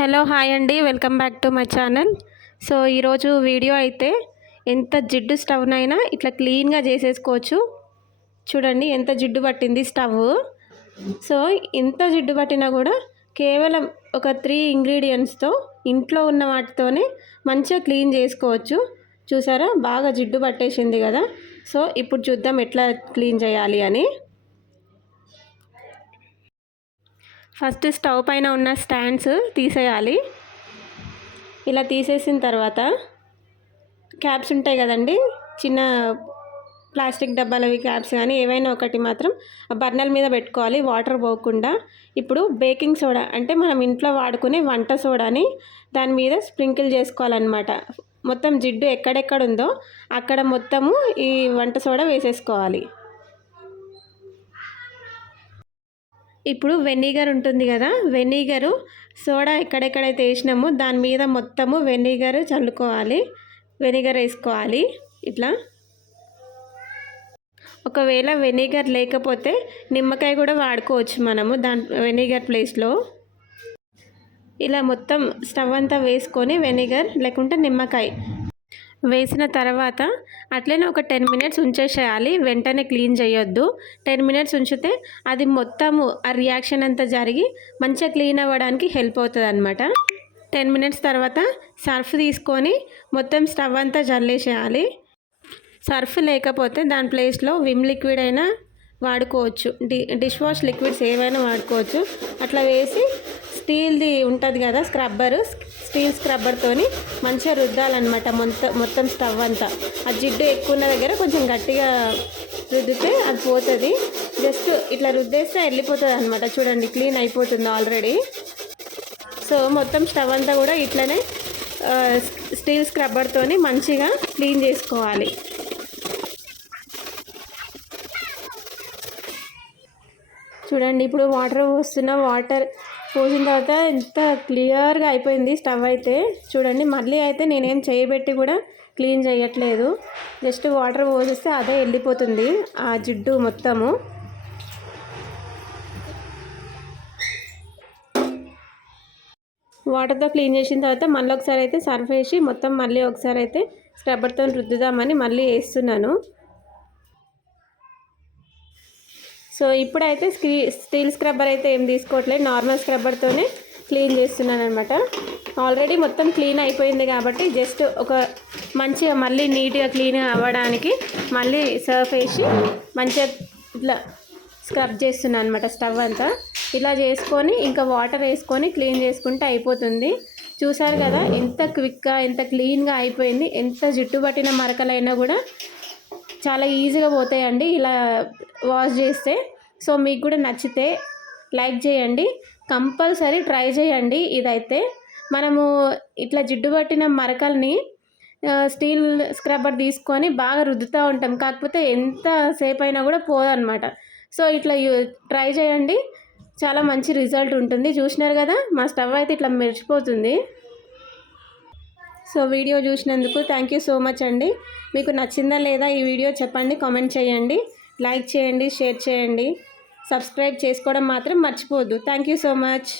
Hello hi అండి welcome back to my channel. So ఈరోజు video అయితే ఎంత జిడ్డు స్టవ్నైనా ఇట్లా క్లీన్గా చేసేసుకోవచ్చు. చూడండి ఎంత జిడ్డు పట్టింది స్టవ్. సో ఎంత జిడ్డు పట్టినా కూడా కేవలం ఒక త్రీ ఇంగ్రీడియంట్స్తో ఇంట్లో ఉన్న వాటితోనే మంచిగా క్లీన్ చేసుకోవచ్చు. చూసారా? బాగా జిడ్డు పట్టేసింది కదా. సో ఇప్పుడు చూద్దాం ఎట్లా క్లీన్ చేయాలి అని. ఫస్ట్ స్టవ్ పైన ఉన్న స్టాండ్స్ తీసేయాలి. ఇలా తీసేసిన తర్వాత క్యాప్స్ ఉంటాయి కదండి చిన్న ప్లాస్టిక్ డబ్బాలవి క్యాప్స్ కానీ ఏవైనా ఒకటి మాత్రం బర్నర్ మీద పెట్టుకోవాలి వాటర్ పోకుండా. ఇప్పుడు బేకింగ్ సోడా అంటే మనం ఇంట్లో వాడుకునే వంట సోడాని దాని మీద స్ప్రింకిల్ చేసుకోవాలన్నమాట. మొత్తం జిడ్డు ఎక్కడెక్కడ ఉందో అక్కడ మొత్తము ఈ వంట సోడా వేసేసుకోవాలి. ఇప్పుడు వెనిగర్ ఉంటుంది కదా వెనిగరు సోడా ఎక్కడెక్కడైతే వేసినామో దాని మీద మొత్తము వెనిగర్ చల్లుకోవాలి వెనిగర్ వేసుకోవాలి ఇట్లా. ఒకవేళ వెనిగర్ లేకపోతే నిమ్మకాయ కూడా వాడుకోవచ్చు మనము దాని వెనిగర్ ప్లేస్లో. ఇలా మొత్తం స్టవ్ అంతా వేసుకొని వెనిగర్ లేకుంటే నిమ్మకాయ వేసిన తర్వాత అట్లనే ఒక టెన్ మినిట్స్ ఉంచేసేయాలి. వెంటనే క్లీన్ చేయొద్దు. టెన్ మినిట్స్ ఉంచితే అది మొత్తము ఆ రియాక్షన్ అంతా జరిగి మంచిగా క్లీన్ అవ్వడానికి హెల్ప్ అవుతుంది అనమాట టెన్ మినిట్స్ తర్వాత సర్ఫ్ తీసుకొని మొత్తం స్టవ్ అంతా జల్లేసేయాలి. సర్ఫ్ లేకపోతే దాని ప్లేస్లో విమ్ లిక్విడ్ అయినా వాడుకోవచ్చు. డి డిష్ వాష్ లిక్విడ్స్ ఏవైనా వాడుకోవచ్చు. అట్లా వేసి స్టీల్ది ఉంటుంది కదా స్క్రబ్బరు స్టీల్ స్క్రబ్బర్తోని మంచిగా రుద్దాలన్నమాట మొత్తం మొత్తం స్టవ్ అంతా. ఆ జిడ్డు ఎక్కువ ఉన్న దగ్గర కొంచెం గట్టిగా రుద్దితే అది పోతుంది. జస్ట్ ఇట్లా రుద్దేస్తే వెళ్ళిపోతుంది అనమాట చూడండి క్లీన్ అయిపోతుంది ఆల్రెడీ. సో మొత్తం స్టవ్ అంతా కూడా ఇట్లనే స్టీల్ స్క్రబ్బర్తోని మంచిగా క్లీన్ చేసుకోవాలి. చూడండి ఇప్పుడు వాటర్ పోస్తున్న వాటర్ పోసిన తర్వాత ఎంత క్లియర్గా అయిపోయింది స్టవ్ అయితే. చూడండి మళ్ళీ అయితే నేనేం చేయబెట్టి కూడా క్లీన్ చేయట్లేదు. జస్ట్ వాటర్ పోసిస్తే అదే వెళ్ళిపోతుంది ఆ జిడ్డు మొత్తము. వాటర్తో క్లీన్ చేసిన తర్వాత మళ్ళీ ఒకసారి అయితే సర్ఫ్ వేసి మొత్తం మళ్ళీ ఒకసారి అయితే స్క్రబ్బర్తో రుద్దుదామని మళ్ళీ వేస్తున్నాను. సో ఇప్పుడైతే స్క్రీ స్టీల్ స్క్రబ్బర్ అయితే ఏం తీసుకోవట్లేదు. నార్మల్ స్క్రబ్బర్తోనే క్లీన్ చేస్తున్నాను అనమాట ఆల్రెడీ మొత్తం క్లీన్ అయిపోయింది కాబట్టి జస్ట్ ఒక మంచిగా మళ్ళీ నీట్గా క్లీన్ అవ్వడానికి మళ్ళీ సర్ఫ్ వేసి మంచిగా ఇట్లా స్క్రబ్ చేస్తున్నాను అనమాట స్టవ్ అంతా. ఇలా చేసుకొని ఇంకా వాటర్ వేసుకొని క్లీన్ చేసుకుంటే అయిపోతుంది. చూసారు కదా ఎంత క్విక్గా ఎంత క్లీన్గా అయిపోయింది. ఎంత జుట్టు పట్టిన మరకలైనా కూడా చాలా ఈజీగా పోతాయండి. ఇలా వాష్ చేస్తే. సో మీకు కూడా నచ్చితే లైక్ చేయండి. కంపల్సరీ ట్రై చేయండి ఇదైతే. మనము ఇట్లా జిడ్డు పట్టిన మరకల్ని స్టీల్ స్క్రబ్బర్ తీసుకొని బాగా రుద్దుతూ ఉంటాం. కాకపోతే ఎంత సేపు అయినా కూడా పోదన్నమాట. సో ఇట్లా ట్రై చేయండి. చాలా మంచి రిజల్ట్ ఉంటుంది. చూసినారు కదా? మా స్టవ్ అయితే ఇట్లా మెరిచిపోతుంది. సో వీడియో చూసినందుకు థ్యాంక్ యూ సో మచ్ అండి. మీకు నచ్చిందా లేదా ఈ వీడియో చెప్పండి కామెంట్ చేయండి. లైక్ చేయండి షేర్ చేయండి. సబ్స్క్రైబ్ చేసుకోవడం మాత్రం మర్చిపోవద్దు. Thank you so much.